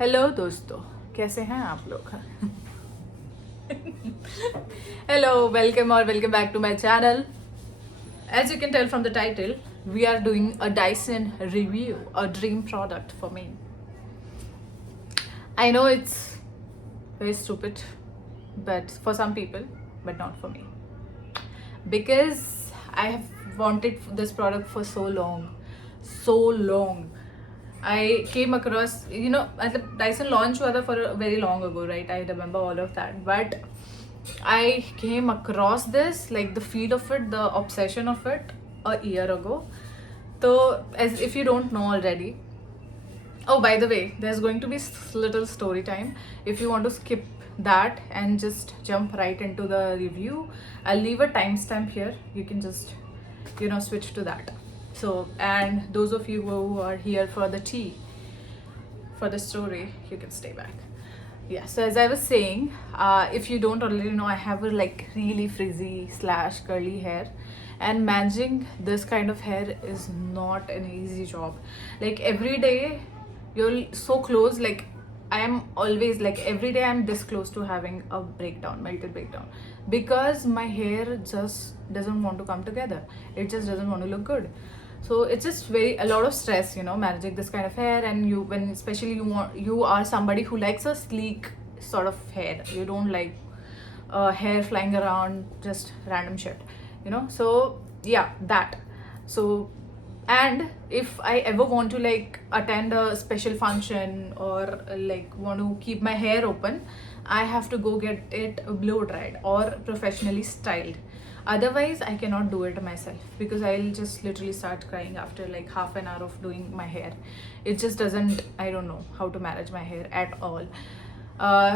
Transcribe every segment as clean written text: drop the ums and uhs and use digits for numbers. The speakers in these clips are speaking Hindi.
हेलो दोस्तों, कैसे हैं आप लोग? हेलो, वेलकम और welcome back to my channel. As you can tell from the title, we are doing a Dyson review, a dream product for me. I know it's very stupid, but for some people, but not for me. Because I have wanted this product for so long, so long. I came across, Dyson launch हुआ था for very long ago, right? I remember all of that. But I came across this, like the feel of it, the obsession of it, a year ago. So, as if you don't know already, oh, by the way, there's going to be little story time. If you want to skip that and just jump right into the review, I'll leave a timestamp here. You can just, switch to that. So, and those of you who are here for the tea, for the story, you can stay back. Yeah, so as I was saying, if you don't already know, I have a like really frizzy / curly hair, and managing this kind of hair is not an easy job. Like every day you're so close, like I am always like every day I'm this close to having a breakdown, melted breakdown, because my hair just doesn't want to come together. It just doesn't want to look good. So it's just a lot of stress, managing this kind of hair. And especially you are somebody who likes a sleek sort of hair. You don't like hair flying around, just random shit, so yeah, that. So, and if I ever want to like attend a special function or like want to keep my hair open, I have to go get it blow dried or professionally styled. Otherwise I cannot do it myself, because I'll just literally start crying after like half an hour of doing my hair. It just doesn't, I don't know how to manage my hair at all.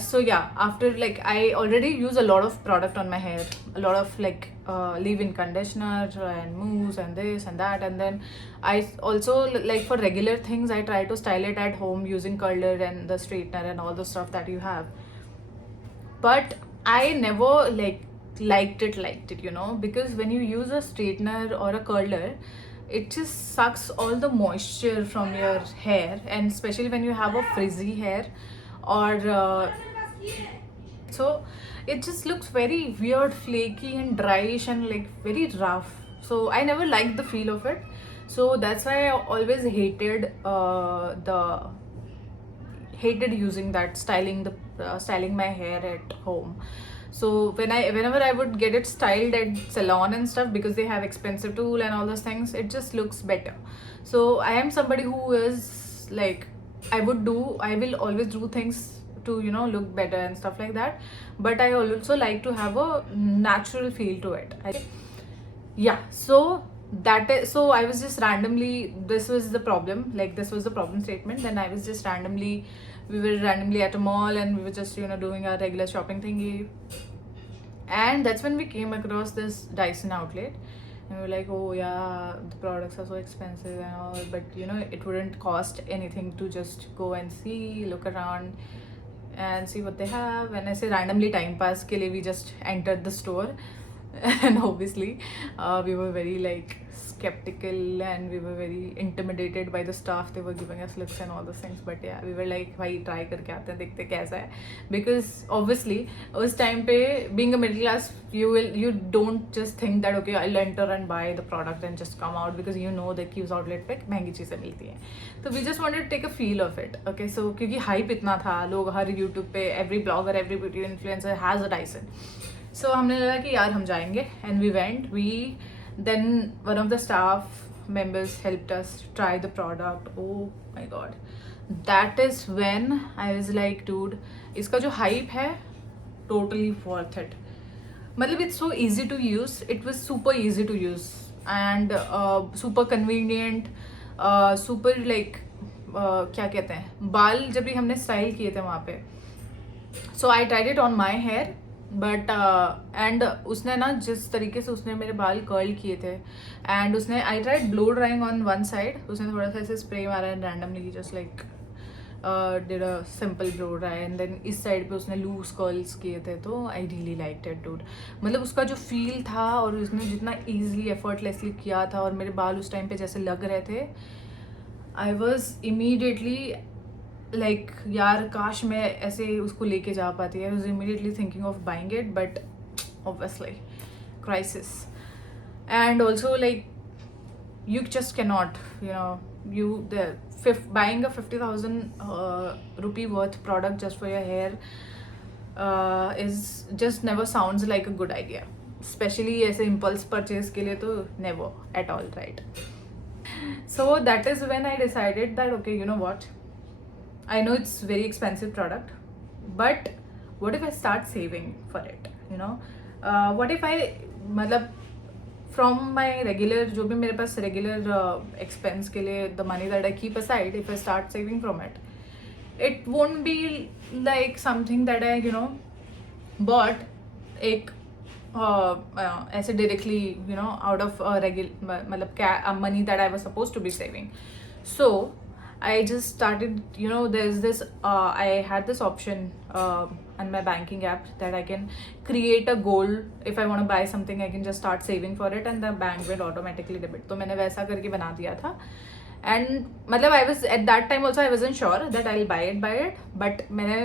So yeah, after like I already use a lot of product on my hair, a lot of like leave-in conditioner and mousse and this and that. And then I also like for regular things I try to style it at home using curler and the straightener and all the stuff that you have. But I never liked it, because when you use a straightener or a curler, it just sucks all the moisture from your hair, and especially when you have a frizzy hair, or so it just looks very weird, flaky and dryish and like very rough. So I never liked the feel of it. So that's why I always hated using that, styling my hair at home. So whenever I would get it styled at salon and stuff, because they have expensive tool and all those things, it just looks better. So I am somebody who is like, I will always do things to look better and stuff like that. But I also like to have a natural feel to it. Yeah, so so I was just randomly, this was the problem, like this was the problem statement. Then I was just randomly, we were randomly at a mall and we were just doing our regular shopping thingy, and that's when we came across this Dyson outlet. And we were like, oh yeah, the products are so expensive and all, but it wouldn't cost anything to just go and look around and see what they have. And I say randomly time pass ke liye we just entered the store. And obviously we were very like skeptical, and we were very intimidated by the staff. They were giving us looks and all those things, but yeah, we were like, bhai try karke aate hain, dekhte kaisa hai. Because obviously us time pe, being a middle class, you don't just think that okay, I'll enter and buy the product and just come out, because that Q's outlet पे महंगी चीज़ें मिलती हैं. So we just wanted to take a feel of it. Okay, so क्योंकि hype इतना था, लोग हर YouTube पे, every blogger, every beauty influencer has a Dyson. So हमने लगा कि यार हम जाएंगे, and we went. Then one of the staff members helped us try the product. Oh my god, that is when I was like, dude, इसका जो hype है totally worth it. मतलब it's so easy to use. It was super easy to use and super convenient, super like क्या कहते हैं, बाल जब भी हमने स्टाइल किए थे वहाँ पे. So I tried it on my hair, but and उसने ना जिस तरीके से उसने मेरे बाल कर्ल किए थे, एंड उसने I tried blow drying on one side. उसने थोड़ा सा ऐसे स्प्रे मारा and randomly just like did a simple blow dry, and then इस साइड पे उसने लूज कर्ल्स किए थे. तो I really liked it dude. मतलब उसका जो फील था और उसने जितना ईजिली एफर्टलेसली किया था, और मेरे बाल उस टाइम पे जैसे लग रहे थे, आई वॉज इमीडिएटली लाइक यार काश मैं ऐसे उसको लेके जा पाती. I was immediately thinking of buying it, but obviously crisis. And also, like, you just cannot, buying a 50,000 rupee worth product just for your hair is just never sounds like a good idea, especially ऐसे impulse purchase के लिए तो never at all, right? So that is when I decided that, okay, you know what, I know it's very expensive product, but what if I start saving for it, what if I, मतलब from my regular, जो भी मेरे पास regular expense के लिए the money that I keep aside, if I start saving from it, it won't be like something that I bought एक ऐसे directly out of regular मतलब money that I was supposed to be saving. So I just started, there's this I had this option on my banking app that I can create a goal. If I want to buy something, I can just start saving for it and the bank will automatically debit. तो मैंने वैसा करके बना दिया था. And मतलब I was at that time also I wasn't sure that I'll buy it, but मैंने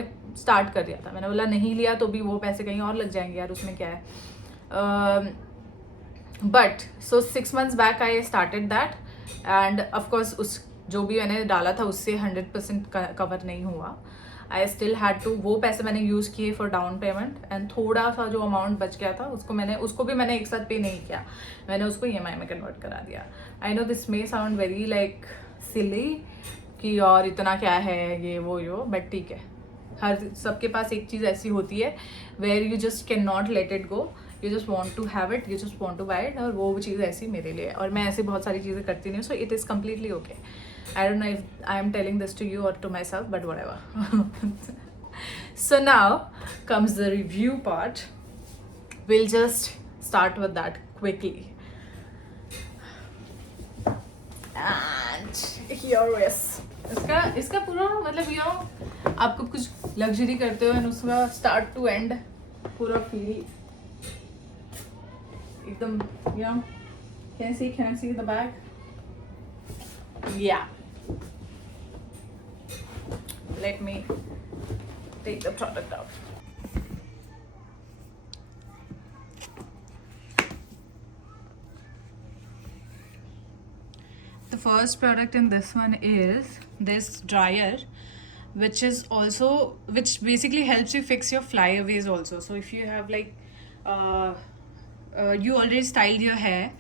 start कर दिया था. मैंने बोला नहीं लिया तो भी वो पैसे कहीं और लग जाएंगे यार, उसमें क्या है. But so 6 months back I started that, and of course उस जो भी मैंने डाला था उससे 100% कवर नहीं हुआ. आई स्टिल हैड टू, वो पैसे मैंने यूज़ किए फॉर डाउन पेमेंट, एंड थोड़ा सा जो अमाउंट बच गया था उसको भी मैंने एक साथ पे नहीं किया, मैंने उसको EMI में कन्वर्ट करा दिया. I know this may sound very like silly कि और इतना क्या है ये वो यो, बट ठीक है, हर सबके पास एक चीज़ ऐसी होती है where you just can not let it go, you just want to have it, you just want to buy it, और वो चीज़ ऐसी मेरे लिए, और मैं ऐसी बहुत सारी चीज़ें करती नहीं, so it is completely okay. I don't know if I am telling this to you or to myself, but whatever. So now comes the review part. We'll just start with that quickly. And here is इसका पूरा मतलब आपको कुछ लग्जरी करते हो, उसका स्टार्ट टू एंड पूरा फील एकदम can I see the bag? Yeah. Let me take the product out. The first product in this one is this dryer, which basically helps you fix your flyaways also. So if you have like you already styled your hair,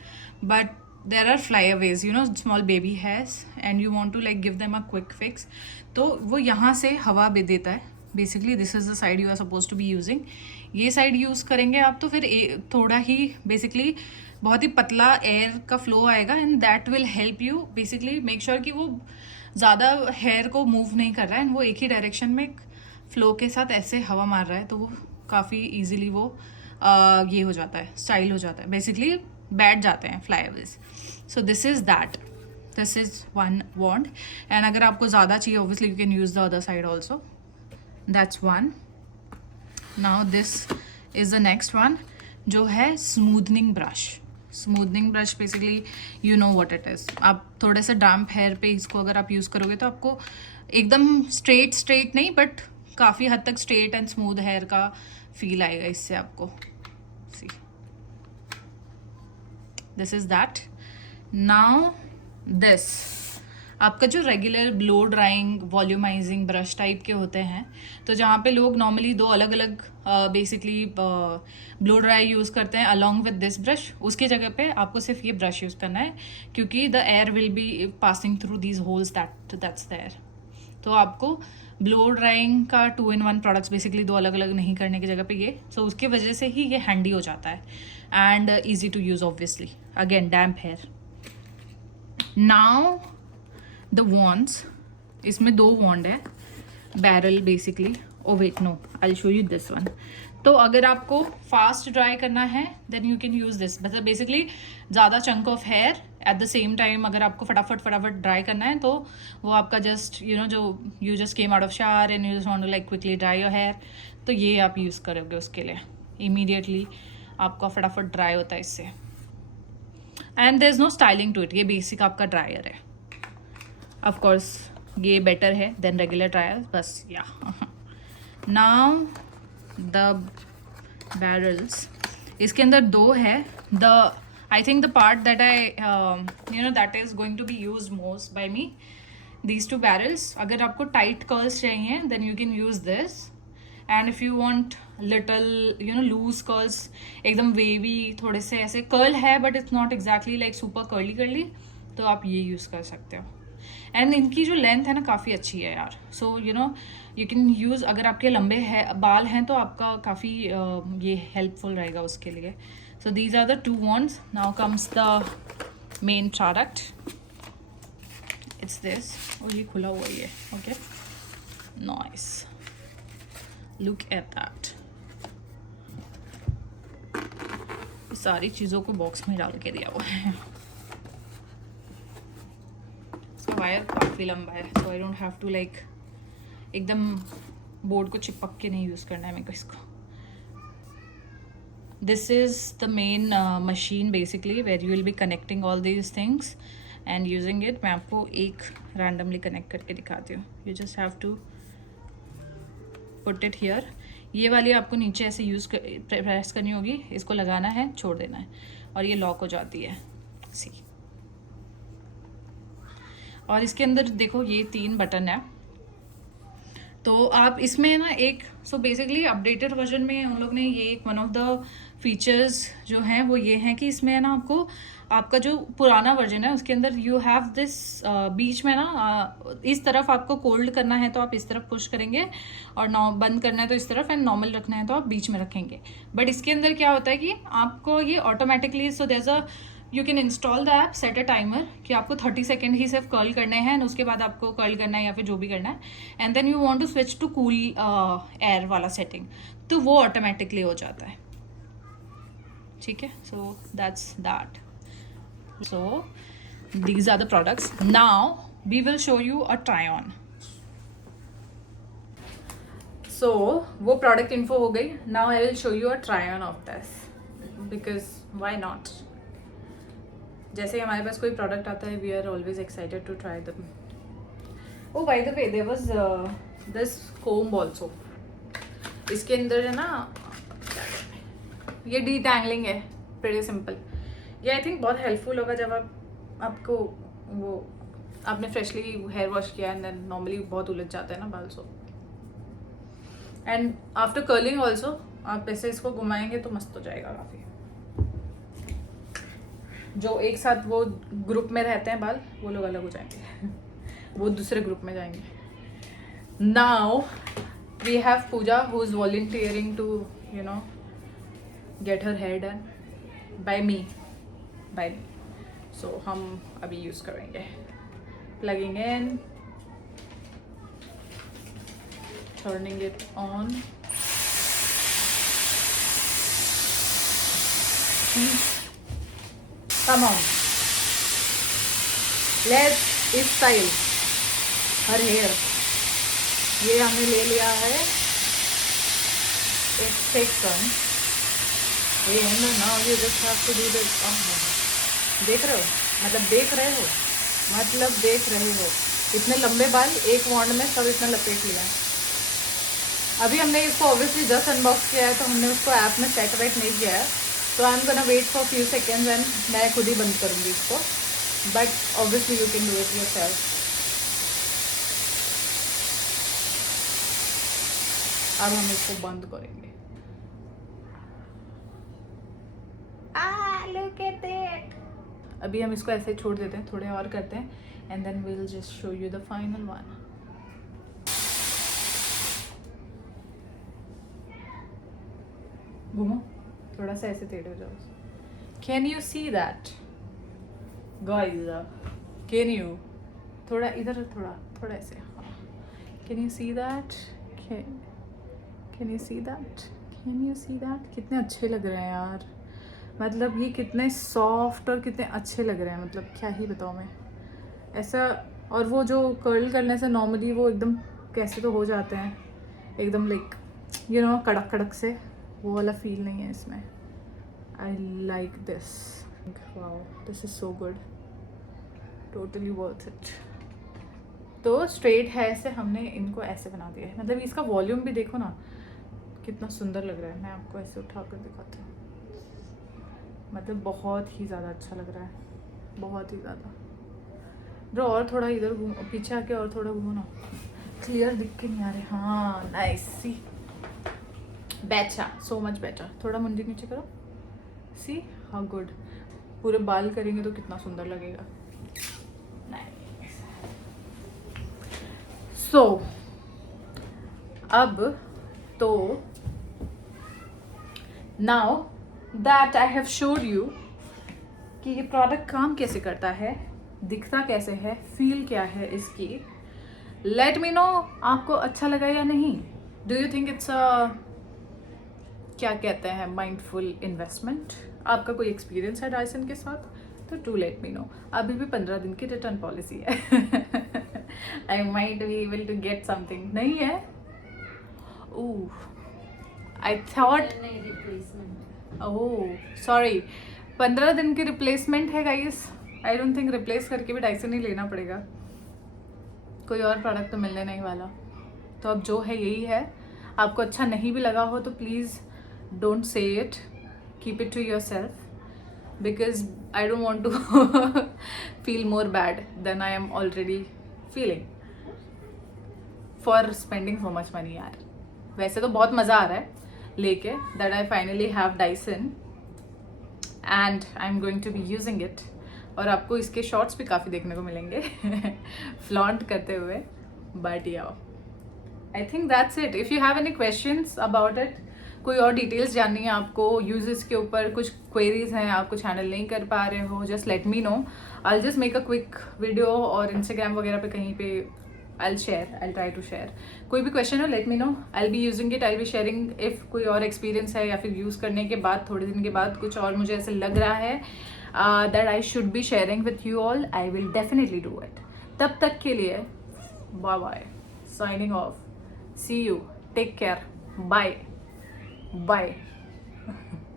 but there are flyaways, small baby hairs, and you want to like give them a quick fix, तो वो यहाँ से हवा भी देता है. Basically this is the side you are suppose to be using. ये साइड यूज़ करेंगे आप तो फिर थोड़ा ही बेसिकली बहुत ही पतला एयर का फ्लो आएगा, and that will help you basically make sure कि वो ज़्यादा हेयर को मूव नहीं कर रहा है, एंड वो एक ही डायरेक्शन में फ्लो के साथ ऐसे हवा मार रहा है, तो वो काफ़ी ईजिली वो ये हो जाता है, स्टाइल हो जाता है, बेसिकली बैठ जाते हैं फ्लाईवेज. So this is that. This is one wand, and अगर आपको ज़्यादा चाहिए obviously you can use the other side also. That's one. Now this is the next one, जो है smoothing brush. Smoothing brush basically you know what it is. आप थोड़े से damp hair पे इसको अगर आप यूज़ करोगे तो आपको एकदम straight नहीं, but काफ़ी हद तक straight and smooth hair का feel आएगा इससे आपको. See, this is that. Now this आपका जो regular blow drawing volumising brush type के होते हैं, तो जहाँ पे लोग नॉर्मली दो अलग अलग बेसिकली ब्लो ड्राई यूज़ करते हैं अलॉन्ग विद दिस ब्रश, उसकी जगह पे आपको सिर्फ ये ब्रश यूज़ करना है, क्योंकि the air will be passing through these holes that's there. तो आपको ब्लो ड्राइंग का 2-in-1 प्रोडक्ट्स बेसिकली दो अलग अलग नहीं करने की जगह पे ये, सो उसकी वजह से ही ये हैंडी हो जाता है and easy to use obviously. Again damp hair. Now the wands, इसमें 2 वॉन्ड है, barrel basically. Oh wait no, I show you this one. तो अगर आपको फास्ट ड्राई करना है then you can use this. मतलब बेसिकली ज़्यादा chunk of hair at the same time अगर आपको फटाफट ड्राई करना है, तो वो आपका जस्ट जो you just came out of shower and you just want to like quickly dry your hair, तो ये आप यूज़ करोगे उसके लिए. इमीडिएटली आपका फटाफट ड्राई होता है इससे. And there is no styling to it, ये बेसिक आपका ड्रायर है. ऑफ कोर्स ये बेटर है देन रेगुलर ट्रायल बस या. नाउ द बैरल्स, इसके अंदर दो है. The I think the part that I that is going to be use most by me, these two barrels. अगर आपको टाइट कर्ल्स चाहिए then you can use this, and if you want little loose curls, एकदम wavy, थोड़े से ऐसे कर्ल है but it's not exactly like super curly, तो आप ये यूज़ कर सकते हो. एंड इनकी जो लेंथ है ना काफ़ी अच्छी है यार. सो यू कैन यूज़, अगर आपके लंबे है बाल हैं तो आपका काफ़ी ये हेल्पफुल रहेगा उसके लिए. So these are the two wands. Now comes the main product. It's this. और ये खुला हुआ ही है. Okay, nice, look at that. सारी चीज़ों को बॉक्स में डाल के दिया हुआ है. इसका वायर काफ़ी लंबा है, तो I don't have to like एकदम बोर्ड को चिपक के नहीं यूज़ करना है मेरे को इसको. This is the main machine basically where you will be connecting all these things and using it. मैं आपको एक रैंडमली कनेक्ट करके दिखाती हूँ. You just have to put it here. ये वाली आपको नीचे ऐसे प्रेस करनी होगी. इसको लगाना है, छोड़ देना है, और ये लॉक हो जाती है. सी, और इसके अंदर देखो ये 3 बटन है. तो आप इसमें ना एक बेसिकली अपडेटेड वर्जन में उन लोग ने ये एक वन ऑफ द फीचर्स जो हैं वो ये हैं कि इसमें ना आपको आपका जो पुराना वर्जन है उसके अंदर यू हैव दिस बीच में ना इस तरफ आपको कोल्ड करना है तो आप इस तरफ पुश करेंगे, और बंद करना है तो इस तरफ, एंड नॉर्मल रखना है तो आप बीच में रखेंगे. बट इसके अंदर क्या होता है कि आपको ये automatically, so there is a, you can install the app, set a timer कि आपको 30 सेकेंड ही सिर्फ कर्ल करने हैं, एंड उसके बाद आपको कर्ल करना है या फिर जो भी करना है, and then you want to switch to cool air वाला सेटिंग, तो वो ऑटोमेटिकली हो जाता है. ठीक है, so that's that. So these are the products. Now we will show you a try on. So वो product info हो गई. Now I will show you a try on of this because why not? जैसे हमारे पास कोई product आता है we are always excited to try them. Oh by the way, there was this comb also. इसके अंदर है ना ये detangling है, pretty simple. ये आई थिंक बहुत हेल्पफुल होगा जब आपको वो आपने फ्रेशली हेयर वॉश किया एंड देन नॉर्मली बहुत उलझ जाता है ना बाल. So and after curling also आप ऐसे इसको घुमाएंगे तो मस्त हो जाएगा काफ़ी. जो एक साथ वो ग्रुप में रहते हैं बाल, वो लोग अलग हो जाएंगे, वो दूसरे ग्रुप में जाएंगे. Now we have Pooja who is volunteering to get her hair done by me. So हम अभी यूज़ करेंगे. Plugging in, turning it on. Come on, let's style her hair. ये हमने ले लिया है एक section. Now you just have to do this. देख रहे हो, इतने लंबे बाल एक वॉन्ड में सब इतना लपेट लिया है. अभी हमने इसको ऑब्वियसली जस्ट अनबॉक्स किया है, तो हमने उसको ऐप में सेट वेट नहीं किया है. तो I am gonna wait for few seconds and मैं खुद ही बंद करूँगी इसको. But obviously you can do it yourself. अब हम इसको बंद करेंगे. Look at it. अभी हम इसको ऐसे छोड़ देते हैं, थोड़े और करते हैं, and then we will just show you the final one. घूमो, थोड़ा सा ऐसे टेढ़े हो जाओ. Can you see that guys? Can you थोड़ा इधर, थोड़ा ऐसे. Can you see that? Can you see that? कितने अच्छे लग रहे हैं यार. मतलब ये कितने सॉफ्ट और कितने अच्छे लग रहे हैं, मतलब क्या ही बताऊँ मैं ऐसा. और वो जो कर्ल करने से नॉर्मली वो एकदम कैसे तो हो जाते हैं एकदम लाइक कड़क कड़क से, वो वाला फील नहीं है इसमें. I like this. Wow, this is so good, totally worth it. तो स्ट्रेट हेयर से हमने इनको ऐसे बना दिया है, मतलब इसका वॉल्यूम भी देखो ना कितना सुंदर लग रहा है। मैं आपको ऐसे उठा कर दिखाती हूँ, मतलब बहुत ही ज़्यादा अच्छा लग रहा है, बहुत ही ज़्यादा। ब्रो और थोड़ा इधर घूम, पीछे आके और थोड़ा घूमो ना, क्लियर दिख के नहीं आ रहे। हाँ नाइस, सी बेटर, सो मच बेटर। थोड़ा मुंडी नीचे करो, सी हाउ गुड। पूरे बाल करेंगे तो कितना सुंदर लगेगा। सो अब तो now that I have showed you कि ये प्रोडक्ट काम कैसे करता है, दिखता कैसे है, फील क्या है इसकी, लेट मी नो आपको अच्छा लगा या नहीं। Do you think it's a क्या कहते हैं माइंडफुल इन्वेस्टमेंट? आपका कोई एक्सपीरियंस है डायसन के साथ तो डू लेट मी नो। अभी भी 15 दिन की रिटर्न पॉलिसी है। I might be able to get something. नहीं है? आई थॉट, ओह सॉरी, 15 दिन की रिप्लेसमेंट है guys. I don't think replace करके भी डायसन ही लेना पड़ेगा, कोई और प्रोडक्ट तो मिलने नहीं वाला। तो अब जो है यही है। आपको अच्छा नहीं भी लगा हो तो please don't say it, keep it to yourself, because I don't want to feel more bad then I am already feeling for spending so much money यार। वैसे तो बहुत मज़ा आ रहा है लेके, that I finally have Dyson and I am going to be using it. और आपको इसके शॉर्ट्स भी काफ़ी देखने को मिलेंगे फ्लॉन्ट करते हुए। बट या I think that's it. If you have any questions about it, कोई और डिटेल्स जाननी है आपको यूजेस के ऊपर, कुछ क्वेरीज हैं, आप कुछ हैंडल नहीं कर पा रहे हो, just let me know. I just make a quick video और इंस्टाग्राम वगैरह पे कहीं पे I'll try to share. कोई भी क्वेश्चन हो let me know, I'll be using it, I'll be sharing if कोई और एक्सपीरियंस है या फिर यूज़ करने के बाद थोड़े दिन के बाद कुछ और मुझे ऐसे लग रहा है that I should be sharing with you all, I will definitely do it. तब तक के लिए bye bye, signing off, see you, take care, bye bye.